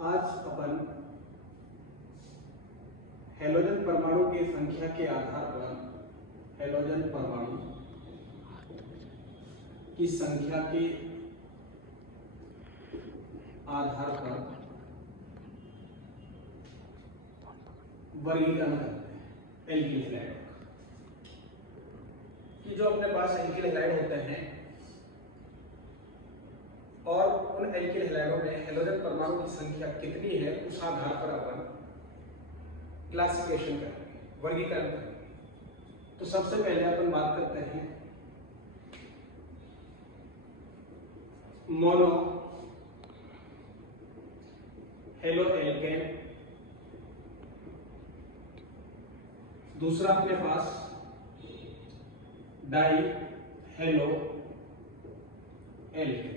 आज अपन हेलोजन परमाणु की संख्या के आधार पर हेलोजन परमाणु की संख्या के आधार पर वर्गीकरण करते हैं एल्किल हैलाइड कि जो अपने पास एल्किल हैलाइड होते हैं और उन एल्किल हैलाइडों में हेलोजन परमाणु की संख्या कितनी है उस आधार पर अपन क्लासिफिकेशन करेंगे, वर्गीकरण करेंगे। तो सबसे पहले अपन बात करते हैं मोनो हेलो एल्केन, दूसरा अपने पास डाई हेलो एल्केन,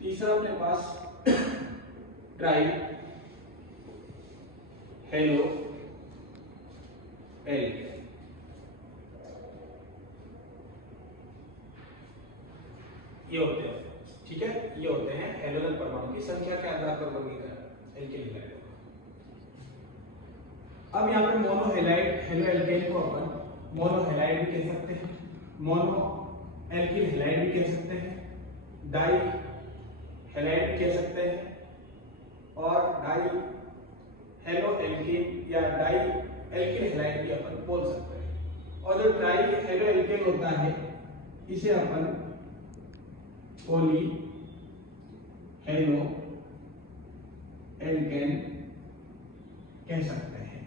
तीसरा अपने पास ट्राई हेलो एल्केन। ये होते हैं, ठीक है, ये होते हैं हेलोजन परमाणु की संख्या के आधार पर वर्गीकरण एल्किल हैलाइड। अब यहाँ पे मोनो हैलाइड हेलो एल्केन को अपन मोनो हैलाइड भी कह सकते हैं, मोनो एल्किल हैलाइड भी कह सकते हैं, डाई हैलाइड भी कह सकते हैं और डाई हेलो एल्केन या डाई एल्किल हैलाइड भी अपन बोल सकते हैं। और जो ट्राई हेलो एल्केन होता है इसे अपन पॉली हेलो एल्केन कह सकते हैं।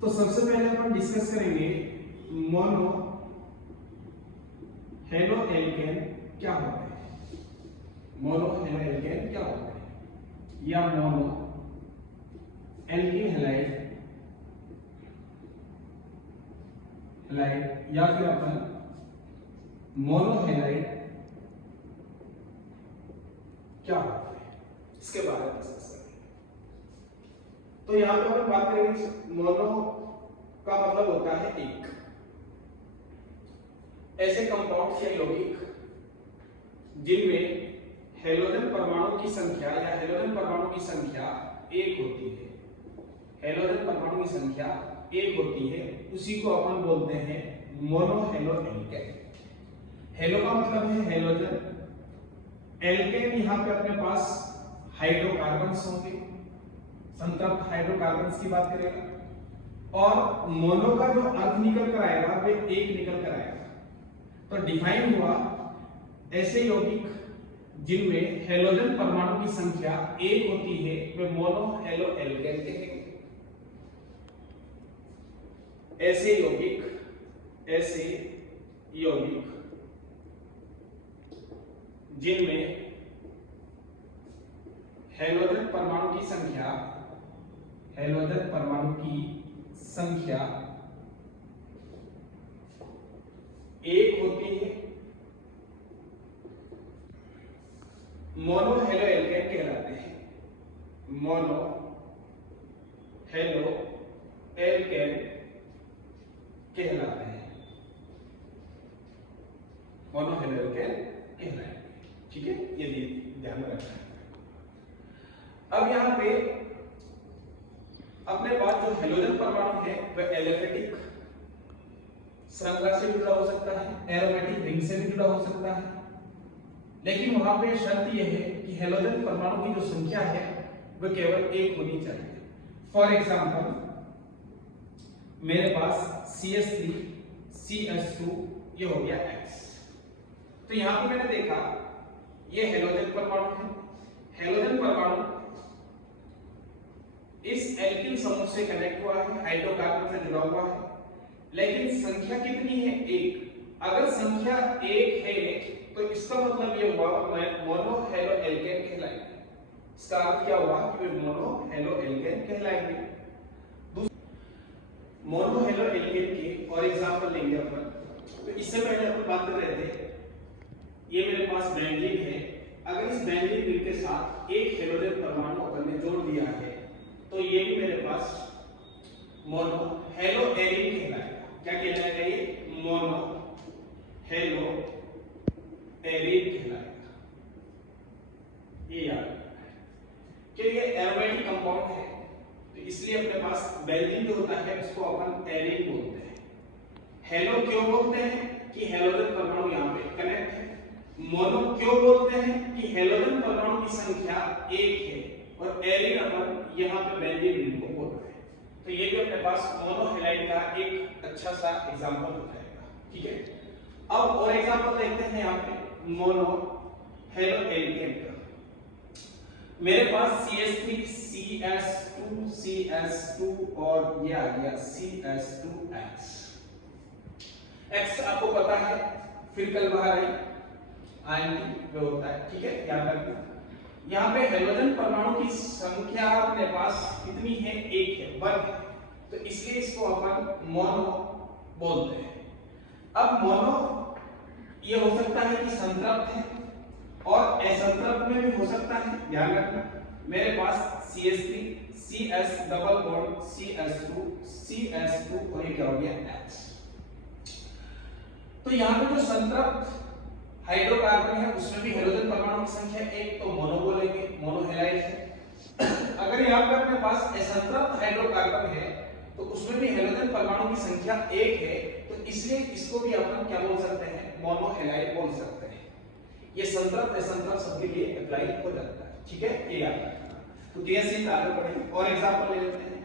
तो सबसे पहले अपन डिस्कस करेंगे मोनो हेलो एल्केन क्या होता है, मोनो हेलो एल्केन क्या होता है, या मोनो एल्किल हैलाइड या फिर अपन मोनो हैलाइड क्या होता है इसके बारे में डिस्कस करेंगे। तो यहां पे अपन बात करेंगे मोनो का मतलब होता है एक, ऐसे कंपाउंड्स या यौगिक जिनमें हेलोजन परमाणु की संख्या या हेलोजन परमाणु की संख्या एक होती है, हेलोजन परमाणु की संख्या एक होती है, उसी को अपन बोलते हैं मोनो हेलो एल्केन। हेलो का मतलब है हेलोजन, एल्केन यहाँ पे अपने पास हाइड्रोकार्बन्स होंगे, संतृप्त हाइड्रोकार्बन्स की बात करेगा, और मोनो का जो अर्थ निकल कर आएगा वे एक निकल कर आएगा। तो डिफाइन हुआ ऐसे यौगिक जिनमें हेलोजन परमाणु की संख्या एक होती है वे मोनो हेलो एल्केन कहेंगे। ऐसे यौगिक जिनमें हेलोजन परमाणु की संख्या एक होती है मोनो हेलो एल्केन कहलाते हैं, मोनो हेलो एल्केन कहलाते हैं, मोनो हेलो एल्केन कहलाते हैं, ठीक है, ये ध्यान में रखना है। अब यहां पे अपने पास जो हेलोजन परमाणु है वह एलिफेटिक श्रृंखला से जुड़ा हो सकता है, एरोमेटिक रिंग से भी जुड़ा हो सकता है, लेकिन वहां पे शर्त यह है कि हेलोजन परमाणु की जो संख्या है वह केवल एक होनी चाहिए। फॉर एग्जांपल मेरे पास CH3 CH2 ये हो गया X, तो यहां पे मैंने देखा ये हेलोजन परमाणु है, हेलोजन परमाणु इस एल्किल समूह से कनेक्ट हुआ है, हाइड्रोकार्बन से जुड़ा हुआ है, लेकिन संख्या कितनी है, एक। अगर संख्या एक है तो इसका मतलब ये हुआ मोनो हेलो एल्केन कहलाएंगे। इसका अर्थ क्या हुआ कि वे मोनो हेलो एल्केन कहलाएंगे। मोनो हेलो एल्केन के और एग्जांपल लेंगे अपन। तो इससे पहले अपन बात कर रहे थे, ये मेरे पास बेंजीन है, अगर इस बेंजीन रिंग के साथ एक हेलोजन परमाणु अपन ने जोड़ दिया है तो ये भी मेरे पास मोनो हेलो एरिन कहलाएगा। क्या कहलाएगा ये? मोनो हेलो एरिन कहलाएगा। ये याद रखना है कि ये एरोमेटिक कंपाउंड है, तो इसलिए अपने पास बेंजीन जो होता है उसको अपन एरिन बोलते हैं। हेलो क्यों बोलते हैं कि हेलोजन परमाणु यहाँ पे कनेक्ट है। मोनो क्यों बोलते हैं कि हेलोजन परमाणु की संख्या 1 है, और एरिन अपन यहाँ पे बेंजीन रिंग को बोल रहे हैं। तो ये भी अपने पास मोनो हैलाइड का एक अच्छा सा एग्जांपल हो जाएगा। ठीक है, अब और एग्जांपल देखते हैं यहाँ पे मोनो हेलो एल्केन का। मेरे पास CH3 CS2 CS2 और ये आ गया CS2X। X आपको पता है फिर कल बाहर आई आयनिक जो होता है। ठीक है, याद रखना। यहाँ पे हेलोजन परमाणु की संख्या अपने पास कितनी है, 1 है, 1 है, तो इसलिए इसको अपन मोनो बोलते हैं। अब मोनो ये हो सकता है कि संतृप्त है और असंतृप्त में भी हो सकता है, ध्यान रखना। मेरे पास CH3 CS double bond CS2 CS2 और ये क्या हो गया H। तो यहाँ पे जो संतृप्त हाइड्रोकार्बन है उसमें भी हेलोजन परमाणु की संख्या 1, तो मोनो बोलेंगे, मोनो हैलाइड है। अगर यहाँ पे अपने पास असंतृप्त हाइड्रोकार्बन है तो उसमें भी हेलोजन परमाणु की संख्या 1 है, तो इसलिए इसको भी अपन क्या बोल सकते हैं, मोनो हैलाइड बोल सकते हैं। ये संतृप्त असंतृप्त सबके लिए अप्लाई हो जाता है। ठीक है, ये याद रखना। तो कैसे आगे बढ़ेंगे और एग्जांपल ले लेते हैं।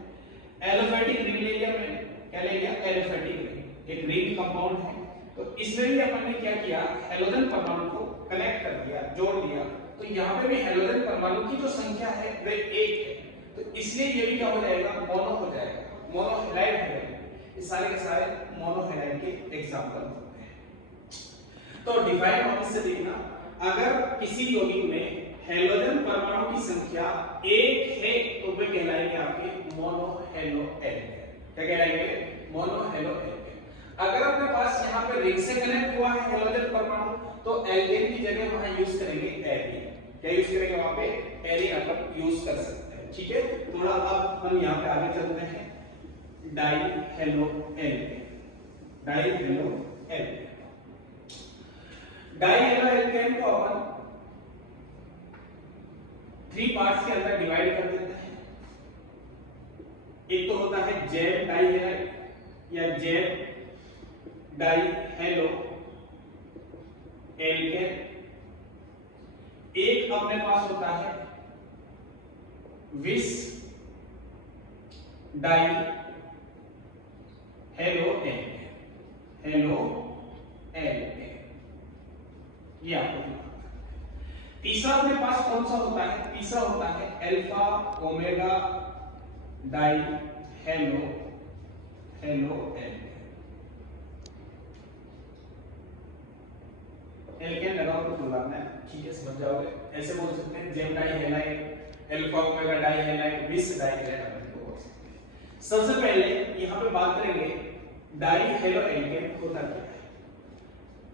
एलोफेटिक रिंग ले लिया मैंने, क्या ले लिया, एलोफेटिक रिंग, एक रिंग कंपाउंड है। तो इसमें भी अपन ने क्या किया, हेलोजन परमाणु को कनेक्ट कर दिया, जोड़ दिया। तो यहाँ पे भी हेलोजन परमाणु की जो संख्या है वह 1 है, तो इसलिए ये भी क्या हो जाएगा, मोनो हो जाएगा, मोनो हैलाइड हो जाएगा। ये सारे के सारे मोनो हैलाइड के एग्जांपल होते हैं। तो डिफाइन वापस से देखना, अगर किसी यौगिक में हेलोजन परमाणु की संख्या 1 है तो वे कहलाएंगे आपके मोनो हेलो एल्केन। क्या कहलाएंगे, मोनो हेलो एल्केन। अगर अपने पास यहाँ पे रिंग से कनेक्ट हुआ है हेलोजन परमाणु तो एल्केन की जगह वहां यूज करेंगे एरिन। क्या यूज करेंगे वहां पे, एरिन अपन यूज कर सकते हैं। ठीक है, थोड़ा अब हम यहाँ पे आगे चलते हैं। Die halo alkene, die halo alkene. Die halo alkene को अपन 3 पार्ट्स के अंदर डिवाइड कर देते हैं। एक तो होता है जेम डाई हैलाइड या जेम डाई हेलो एल्केन। एक अपने पास होता है विस di halo alkene, halo alkane, ये आपको। तीसरा अपने पास कौन सा होता है, तीसरा होता है alpha omega di halo halo alkane. Alkane लगाओ तो बुलाना है, ठीक है, समझ जाओगे। ऐसे बोल सकते हैं gem di halide, alpha omega di halide, vic di halide बोल सकते हैं। सबसे पहले यहां पे बात करेंगे डाई हेलो एल्केन होता क्या है।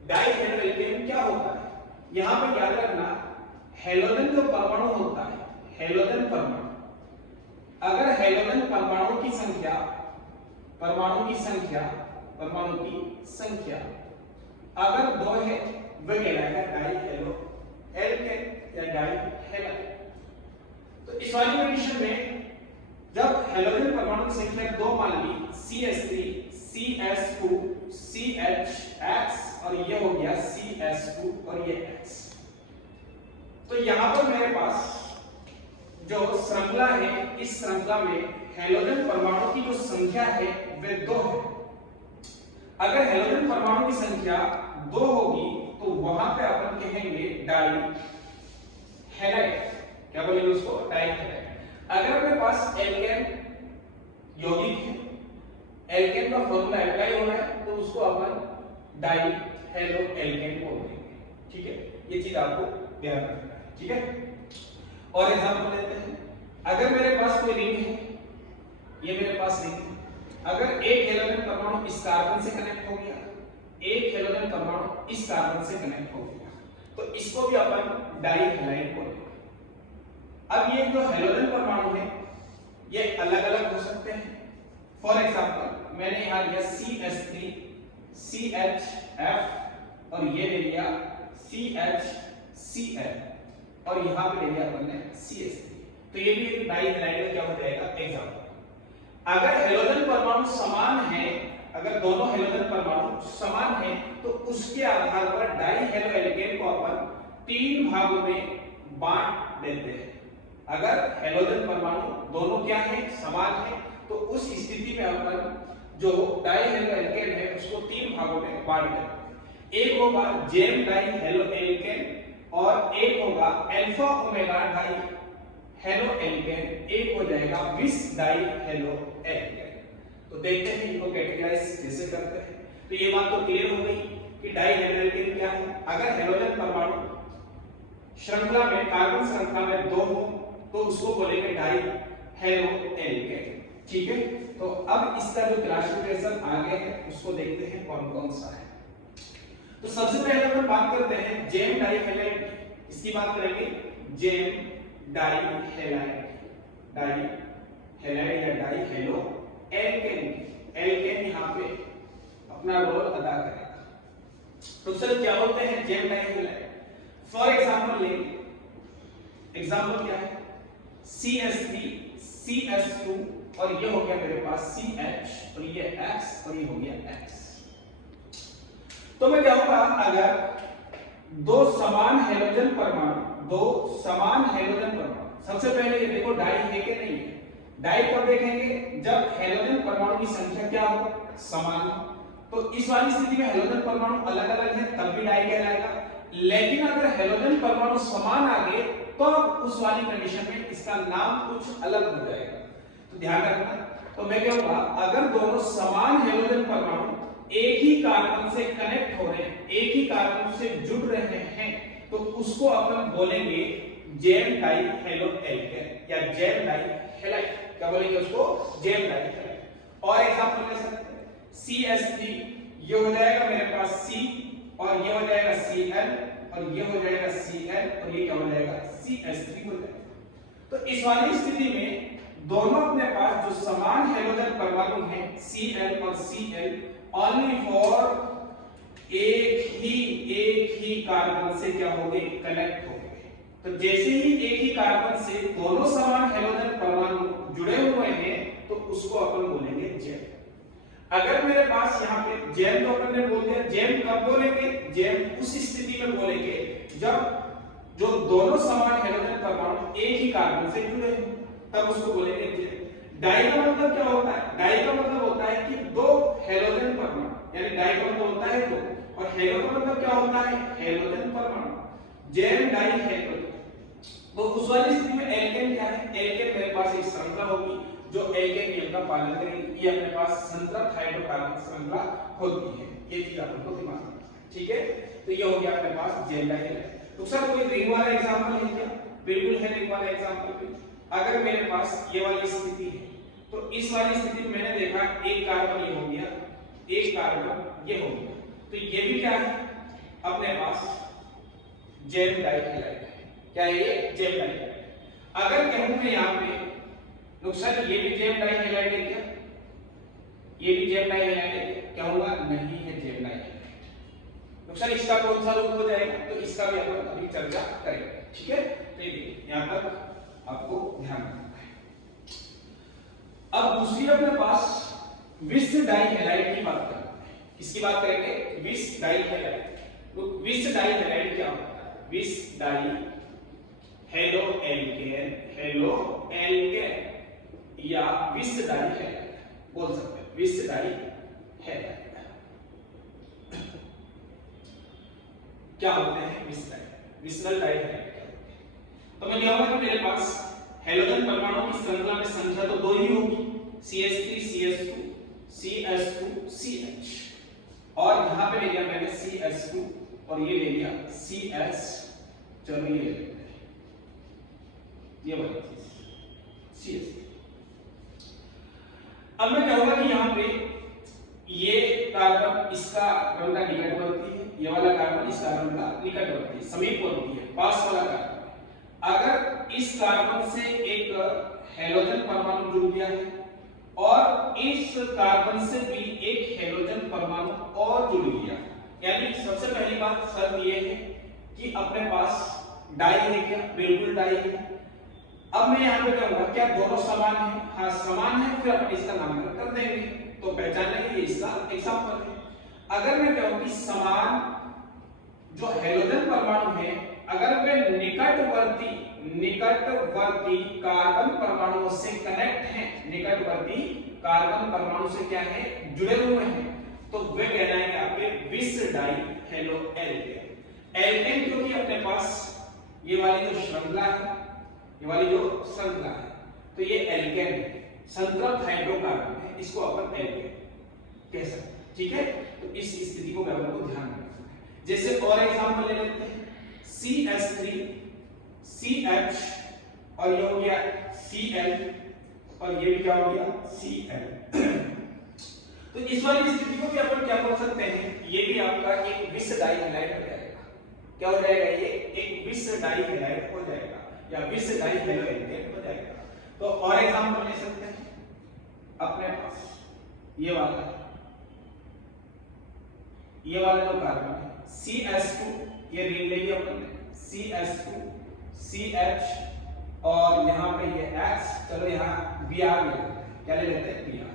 डाई हेलो एल्केन क्या होता है, यहां पे याद रखना, हेलोजन जो परमाणु होता है, हेलोजन परमाणु, अगर हेलोजन परमाणु की संख्या अगर 2 है वह कहलाएगा डाई हेलो एल्केन या डाई हैलाइड। तो इस वाली कंडीशन में जब हेलोजन परमाणु की संख्या 2 मान ली, CH3 CS2 CHX और ये हो गया CS2 और ये X, तो यहां पर मेरे पास जो श्रृंखला है, इस श्रृंखला में हेलोजन परमाणु की जो संख्या है वह 2 है। अगर हेलोजन परमाणु की संख्या 2 होगी तो वहां पे अपन कहेंगे डाई हैलाइड। क्या बोलेंगे उसको, डाई हैलाइड। अगर अपने पास एल्केन यौगिक है, एल्केन का फॉर्मूला अप्लाई हो रहा है तो उसको अपन डाई हेलो एल्केन बोल देंगे। ठीक है, ये चीज आपको ध्यान रखना है। ठीक है, और एग्जांपल लेते हैं। अगर मेरे पास कोई रिंग है, ये मेरे पास रिंग है, अगर एक हेलोजन परमाणु इस कार्बन से कनेक्ट हो गया, एक हेलोजन परमाणु इस कार्बन से कनेक्ट हो गया, तो इसको भी अपन डाई हैलाइड बोलेंगे। अब ये जो हेलोजन परमाणु है ये अलग अलग हो सकते हैं। फॉर एग्जांपल मैंने यहां लिया CH3 CHF और ये ले लिया CHCl और यहाँ पे ले लिया अपन ने CH3। तो ये भी एक डाई हैलाइड क्या हो जाएगा एग्जाम्पल। अगर हेलोजन परमाणु समान है, अगर दोनों हेलोजन परमाणु समान है तो उसके आधार पर डाई हेलो एल्केन को अपन 3 भागों में बांट देते हैं। अगर हेलोजन परमाणु दोनों क्या है समान है तो उस स्थिति में अपन जो डाई हेलो एल्केन है उसको 3 भागों में बांट देते हैं। एक होगा जेम डाई हेलो एल्केन और एक होगा alpha omega di halo alkene, एक हो जाएगा विस डाई हेलो एल्केन। तो देखते हैं इनको कैटेगराइज कैसे करते हैं। तो ये बात तो क्लियर हो गई कि डाई हेलो एल्केन क्या है। अगर हेलोजन परमाणु श्रृंखला में कार्बन श्रृंखला में 2 हो तो उसको बोलेंगे डाई हेलो एल्केन। ठीक है, तो अब इसका जो क्लासिफिकेशन आगे है उसको देखते हैं कौन कौन सा है। तो सबसे पहले अपन बात करते हैं जेम डाई हैलाइड, इसकी बात करेंगे gem di halide, di halide या डाई हेलो एल्केन। एल्केन यहाँ पे अपना रोल अदा करेगा। तो सर क्या होते हैं gem di halide? For example लेंगे, एग्जांपल क्या है CH3 CH2 और ये हो गया मेरे पास CH और ये X और ये हो गया X। तो मैं कहूंगा अगर 2 समान हेलोजन परमाणु, सबसे पहले ये देखो डाई है कि नहीं है। डाई कब देखेंगे? जब हेलोजन परमाणु की संख्या क्या हो समान हो। तो इस वाली स्थिति में हेलोजन परमाणु अलग अलग है तब भी डाई कहलाएगा। लेकिन अगर हेलोजन परमाणु समान आ गए तो उस वाली कंडीशन में इसका नाम कुछ अलग हो जाएगा। तो ध्यान रखना। तो मैं कहूंगा अगर दोनों समान हेलोजन परमाणु एक ही कार्बन से कनेक्ट हो रहे हैं, एक ही कार्बन से जुड़ रहे हैं तो उसको अपन बोलेंगे जेम डाई हेलो एल्केन या जेम डाई हैलाइड। क्या बोलेंगे उसको? Gem di halide. और एग्जांपल ले सकते हैं CH3 ये हो जाएगा मेरे पास C और ये हो जाएगा Cl और ये हो जाएगा Cl और ये क्या हो जाएगा CH3 हो जाएगा। तो इस वाली स्थिति में दोनों अपने पास जो समान हेलोजन परमाणु हैं Cl और Cl ओनली फॉर एक ही कार्बन से क्या होंगे कनेक्ट होंगे। तो जैसे ही एक ही कार्बन से दोनों समान हेलोजन परमाणु जुड़े हुए हैं तो उसको अपन बोलेंगे जेम। अगर मेरे पास यहाँ पे जेम तो अपन ने बोल दिया, जेम कब बोलेंगे? जेम उस स्थिति में बोलेंगे जब जो दोनों समान हेलोजन परमाणु एक ही कार्बन से जुड़े हैं तब उसको बोलेंगे जेम। डाई का मतलब क्या होता है? डाई का मतलब होता है कि 2 हेलोजन परमाणु, यानी डाई का मतलब होता है 2 और हेलो का मतलब क्या होता है? हेलोजन परमाणु। Gem di halo. तो उस वाली स्थिति में एल्केन क्या है? एल्केन मेरे पास एक श्रृंखला होगी जो एल्केन नियम का पालन करेगी। ये अपने पास संतृप्त हाइड्रोकार्बन श्रृंखला होती है। ये चीज आपको दिमाग में, ठीक है? तो ये हो गया अपने पास जेम डाई हैलाइड। तो सर कोई रिंग वाला एग्जांपल है क्या? बिल्कुल है रिंग वाला एग्जांपल भी। अगर मेरे पास ये वाली स्थिति है तो इस वाली स्थिति में मैंने देखा एक कार्बन ये हो गया, एक कार्बन ये हो गया, तो ये भी क्या है अपने पास जेम डाई हैलाइड है। क्या है ये? Gem di halide. अगर कहूं मैं यहां पे नुकसान ये भी जेम डाई हैलाइड है क्या? ये भी जेम डाई हैलाइड है? कहूंगा नहीं है जेम डाई हैलाइड। नुकसान इसका कौन सा रूप हो जाएगा? तो इसका भी अपन अभी चर्चा करेंगे, ठीक है? तो ये देखिए यहां पर आपको ध्यान रखना है। अब दूसरी अपने पास विस डाई हैलाइड की बात करते हैं। इसकी बात करेंगे विस डाई हैलाइड। तो विस डाई हैलाइड क्या होता है? विस di halo alkene, hello alkane या विस डाई हैलाइड बोल सकते हैं। विस डाई हैलाइड क्या होते हैं? विस डाई, विसरल डाई हैलाइड क्या होते हैं? तो मैं लिखूंगा कि मेरे पास हेलोजन परमाणु की श्रृंखला में संख्या तो 2 ही होगी, CH3 CH2 CH2 CH और यहां पे ले लिया मैंने CH2 और ये ले लिया CH। चलो ये ले लेते हैं ये वाली चीज CH। अब मैं कहूंगा कि यहां पे ये कार्बन इसका कार्बन का निकटवर्ती है, ये वाला कार्बन इस कार्बन का निकटवर्ती है, समीपवर्ती है, पास वाला कार्बन। अगर इस कार्बन से एक हेलोजन परमाणु जुड़ गया है और इस कार्बन से भी एक हेलोजन परमाणु और जुड़ गया, यानी सबसे पहली बात शर्त ये है कि अपने पास डाई है क्या, बिल्कुल डाई है। अब मैं यहाँ पे कहूंगा क्या दोनों समान है, हाँ समान है, फिर अपन इसका नामकरण कर देंगे तो पहचान लेंगे इसका एग्जांपल है। अगर मैं कहूं कि समान जो हैलोजन परमाणु है अगर वे निकटवर्ती कार्बन परमाणुओं से कनेक्ट हैं, निकटवर्ती कार्बन परमाणु से क्या है जुड़े हुए हैं, तो वे कहलाएंगे आपके विस डाई हेलो एल्केन। एल्केन क्योंकि अपने पास ये वाली जो श्रृंखला है, ये वाली जो श्रृंखला है, तो ये एल्केन है, संतृप्त हाइड्रोकार्बन है, इसको अपन एल्केन कह सकते हैं। ठीक है, तो इस स्थिति को अपन को ध्यान रखना है। जैसे और एग्जांपल ले लेते हैं, CH3 CH और ये हो गया Cl और ये भी क्या हो गया Cl। तो इस वाली स्थिति को भी अपन क्या बोल सकते हैं, ये भी आपका एक विस डाई हैलाइड हो जाएगा। क्या हो जाएगा, ये एक विस डाई हैलाइड हो जाएगा या विस डाई हेलो एल्केन हो जाएगा। तो और एग्जांपल ले सकते हैं अपने पास ये वाला जो कार्बन है CH2, ये रिंग लेगी अपन ने CH2 CH और यहाँ पे ये X, चलो यहाँ Br ले लेते हैं, क्या ले लेते हैं Br,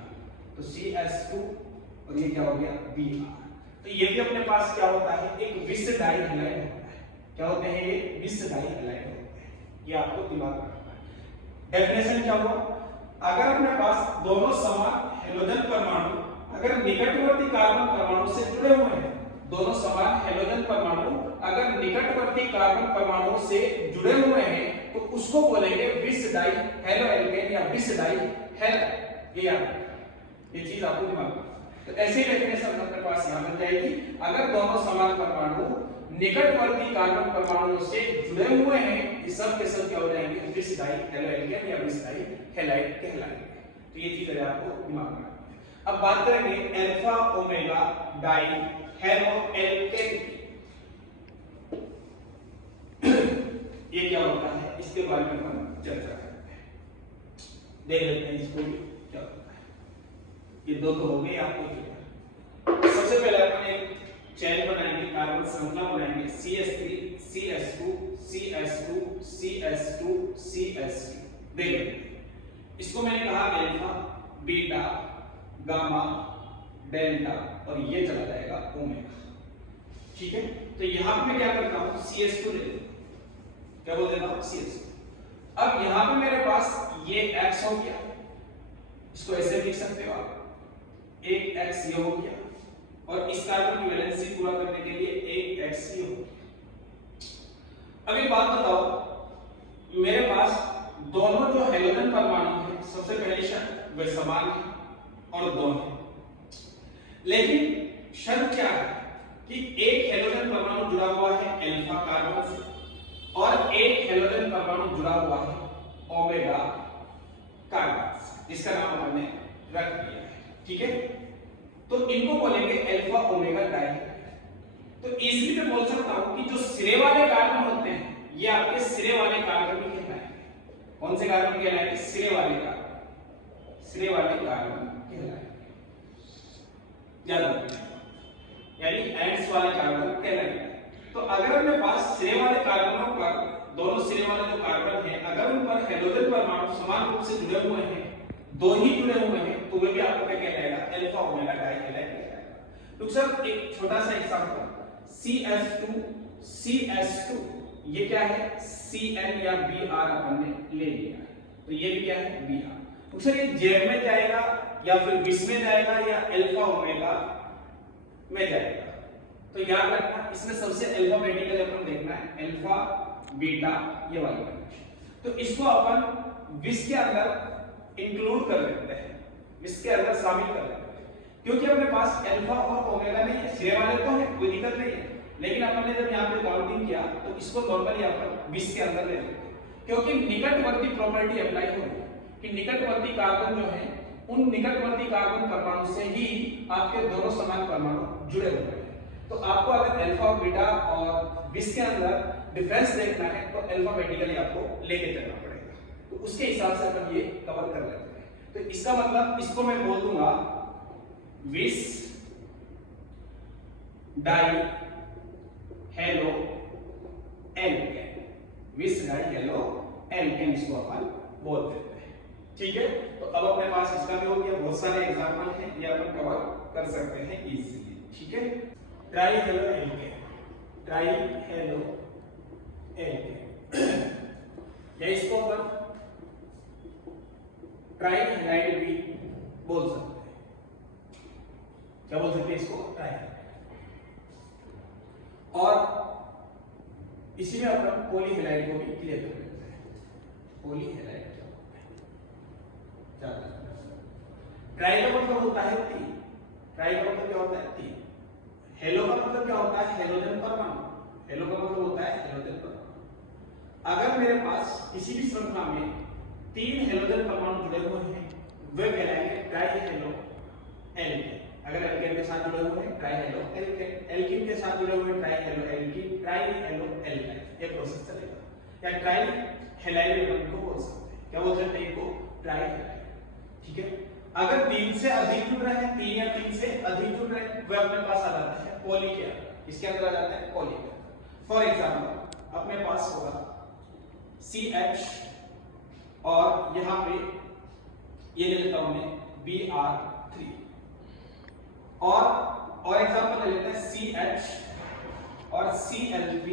तो CH2 और ये क्या हो गया Br। तो ये भी अपने पास क्या होता है एक विस डाई हैलाइड होता है। क्या होते हैं ये विस डाई हैलाइड होते हैं, ये आपको दिमाग में रखना है। डेफिनेशन क्या हुआ, अगर अपने पास दोनों समान हैलोजन परमाणु अगर निकटवर्ती कार्बन परमाणु से जुड़े हुए हैं, दोनों समान हैलोजन परमाणु अगर निकटवर्ती कार्बन परमाणु से जुड़े हुए हैं तो उसको बोलेंगे विस डाई हेलो एल्केन या विस डाई हैलाइड। ये चीज आपको दिमाग में, तो ऐसे डेफिनेशन अपने पास यहां बन जाएगी। अगर दोनों समान परमाणु निकटवर्ती कार्बन परमाणुओं से जुड़े हुए हैं, ये सब के सब क्या हो जाएंगे विस डाई हेलो एल्केन या विस डाई हैलाइड कहलाएंगे। तो ये चीज आपको दिमाग में रखनी है। अब बात करेंगे alpha omega di halo alkene की। ये क्या होता है इसके बारे में हम चर्चा करते हैं, देख लेते हैं इसको क्या होता है। ये दो तो हो गए आपको क्लियर। सबसे पहले अपन एक चेन बनाएंगे, कार्बन श्रृंखला बनाएंगे CH3 CH2 CH2 CH2 CH2। देख लेते हैं, इसको मैंने कहा अल्फा बीटा गामा डेल्टा और ये चला जाएगा ओमेगा। ठीक है, तो यहां पे मैं क्या करता हूं CH2 ले लेता हूं, क्या बोल देता हूं CH2। अब यहां पे मेरे पास ये X हो गया, इसको ऐसे लिख सकते हो आप, एक X ये हो गया और इस कार्बन की वैलेंसी पूरा करने के लिए एक X ये हो गया। अब एक बात बताओ, मेरे पास दोनों जो हैलोजन परमाणु है सबसे पहली शर्त वे समान है और दो है, लेकिन शर्त क्या है कि एक हैलोजन परमाणु जुड़ा हुआ है अल्फा कार्बन से और एक हैलोजन परमाणु जुड़ा हुआ है ओमेगा कार्बन से, जिसका नाम हमने रख दिया है। ठीक है, तो इनको बोलेंगे अल्फा ओमेगा डाई। तो इजली मैं बोल सकता हूं कि जो सिरे वाले कार्बन होते हैं ये आपके सिरे वाले कार्बन ही कहलाएंगे। कौन से कार्बन कहलाएंगे, सिरे वाले कार्बन, सिरे वाले कार्बन कहलाएंगे, याद रखना, यानी एंड्स वाले कार्बन कहलाएंगे। तो अगर अपने पास सिरे वाले कार्बनों पर, दोनों सिरे वाले जो कार्बन हैं अगर उन पर हैलोजन परमाणु समान रूप से जुड़े हुए हैं, दो ही जुड़े हुए हैं, तो वे भी आपको क्या कहलाएगा अल्फा ओमेगा डाई कहलाएगा। तो सर एक छोटा सा एग्जांपल, CH2 ये क्या है Cn या Br अपन ने ले लिया, तो ये भी क्या है Br। तो सर ये जेड में जाएगा या फिर विस में जाएगा या अल्फा ओमेगा में जाएगा, तो याद रखना इसमें सबसे अल्फाबेटिकली अपन देखना है अल्फा बीटा ये वाली कंडीशन। तो इसको अपन विस के अंदर इंक्लूड कर लेते हैं, विस के अंदर शामिल कर लेते हैं, क्योंकि अपने पास अल्फा और ओमेगा नहीं है, सिरे वाले तो है कोई दिक्कत नहीं है, लेकिन अपन ने जब यहाँ पे काउंटिंग किया तो इसको नॉर्मली अपन विस के अंदर ले लेते हैं, क्योंकि निकटवर्ती प्रॉपर्टी अप्लाई हो रही है कि निकटवर्ती कार्बन जो है उन निकटवर्ती कार्बन परमाणु से ही आपके दोनों समान परमाणु जुड़े हुए हैं। तो आपको अगर अल्फा और बीटा और विस के अंदर डिफरेंस देखना है तो अल्फाबेटिकली आपको लेके चलना पड़ेगा, तो उसके हिसाब से अपन ये कवर कर लेते हैं। तो इसका मतलब इसको मैं बोल दूंगा विस डाई हेलो एल्केन, विस्गर्ड येलो एल्केन इसको अपन बोल देते हैं। ठीक है, तो अब अपने पास इसका भी हो गया, बहुत सारे एग्जांपल हैं ये अपन कवर कर सकते हैं इजीली। ठीक है, try halo alkane, try hello alkane, या इसको अपन ट्राई हेलाइड भी बोल सकते हैं। क्या बोल सकते हैं इसको? ट्राई। और इसी में अपन पॉलीहेलाइड को भी क्लियर कर लेते हैं। पॉलीहेलाइड क्या होता है? ट्राई का मतलब होता है तीन। ट्राई का मतलब क्या होता है? तीन। हेलो का मतलब क्या होता है? हेलोजन परमाणु। हेलो का मतलब होता है हेलोजन परमाणु। अगर मेरे पास किसी भी श्रृंखला में तीन हेलोजन परमाणु जुड़े हुए हैं वे कहलाएंगे ट्राई हेलो एल्केन। अगर एल्केन के साथ जुड़े हुए हैं ट्राई हेलो एल्केन, एल्कीन के साथ जुड़े हुए हैं try hello alkene, try hello alkyne, ये प्रोसेस चलेगा। या ट्राई हेलाइड अपन को बोल सकते हैं। क्या बोल सकते हैं इनको? Try halide. ठीक है, अगर तीन से अधिक जुड़ रहे हैं, तीन या तीन से अधिक जुड़ रहे हैं, वे अपने पास आ जाते हैं पॉली के अंदर। इसके अंदर आ जाते हैं पॉली के अंदर। फॉर एग्जांपल अपने पास होगा CH और यहां पे ये ले लेता हूं मैं Br3, और एग्जांपल ले लेते हैं CH और Cl3,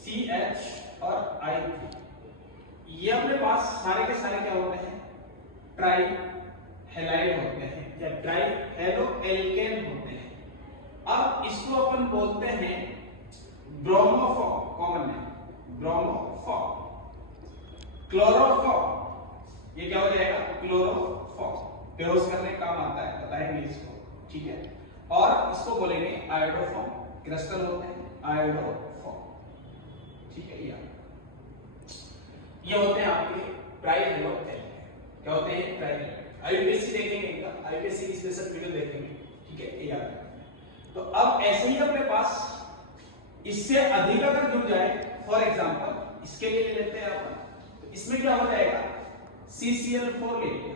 CH और I3। ये अपने पास सारे के सारे क्या होते हैं? ट्राई हेलाइड होते हैं या ट्राई हेलो एल्केन होते हैं। अब इसको अपन बोलते हैं bromoform, common name bromoform. Chloroform, ये क्या हो जाएगा? क्लोरोफॉर्म, बेहोश करने का काम आता है, बताएंगे इसको। ठीक है, और इसको बोलेंगे आयोडोफॉर्म, क्रिस्टल होते हैं आयोडोफॉर्म। ठीक है, ये होते हैं आपके ट्राई हेलो एल्केन। क्या होते हैं? Try hello. आईयूपीएससी देखेंगे इनका, आईयूपीएससी की स्पेशल वीडियो देखेंगे। ठीक है, ये याद रखना। तो अब ऐसे ही अपने पास इससे अधिक अगर जुड़ जाए, फॉर एग्जांपल इसके लिए ले लेते हैं अपन, तो इसमें क्या हो जाएगा? CCl4 ले लिया,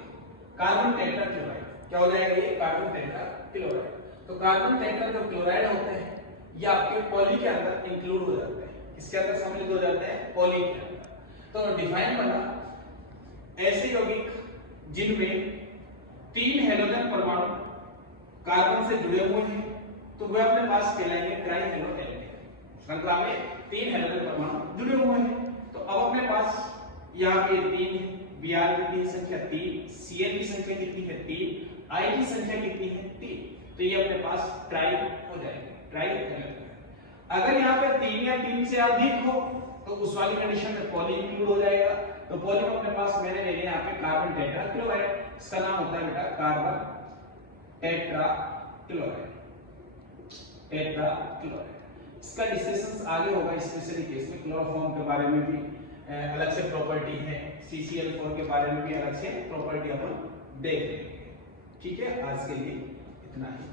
कार्बन टेट्रा क्लोराइड। क्या हो जाएगा ये? Carbon tetra chloride. तो कार्बन टेट्रा जो क्लोराइड होते हैं ये आपके पॉली के अंदर इंक्लूड हो जाते हैं। किसके अंदर सम्मिलित हो जाते हैं? पॉली के अंदर। तो डिफाइन करना ऐसे यौगिक जिनमें तीन हेलोजन परमाणु कार्बन से जुड़े हुए हैं तो वे अपने पास कहलाएंगे ट्राई हेलो एल्केन। श्रृंखला में तीन हेलोजन परमाणु जुड़े हुए हैं। तो अब अपने पास यहाँ पे तीन है, Br की संख्या 3, Cl की संख्या कितनी है? 3, I की संख्या कितनी है? 3। तो ये अपने पास ट्राई हो जाएगा, ट्राई हेलो। अगर यहाँ पे 3 या 3 से अधिक हो तो उस वाली कंडीशन में पॉली इंक्लूड हो जाएगा। तो पॉली में अपने पास मैंने ले लिया यहाँ पे कार्बन टेट्रा क्लोराइड, इसका नाम होता है बेटा carbon tetra chloride, tetra chloride. इसका डिस्कशन आगे होगा स्पेशली केस में। क्लोरोफॉर्म के बारे में भी अलग से प्रॉपर्टी है, CCl4 के बारे में भी अलग से प्रॉपर्टी अपन देख लेंगे। ठीक है, आज के लिए इतना ही।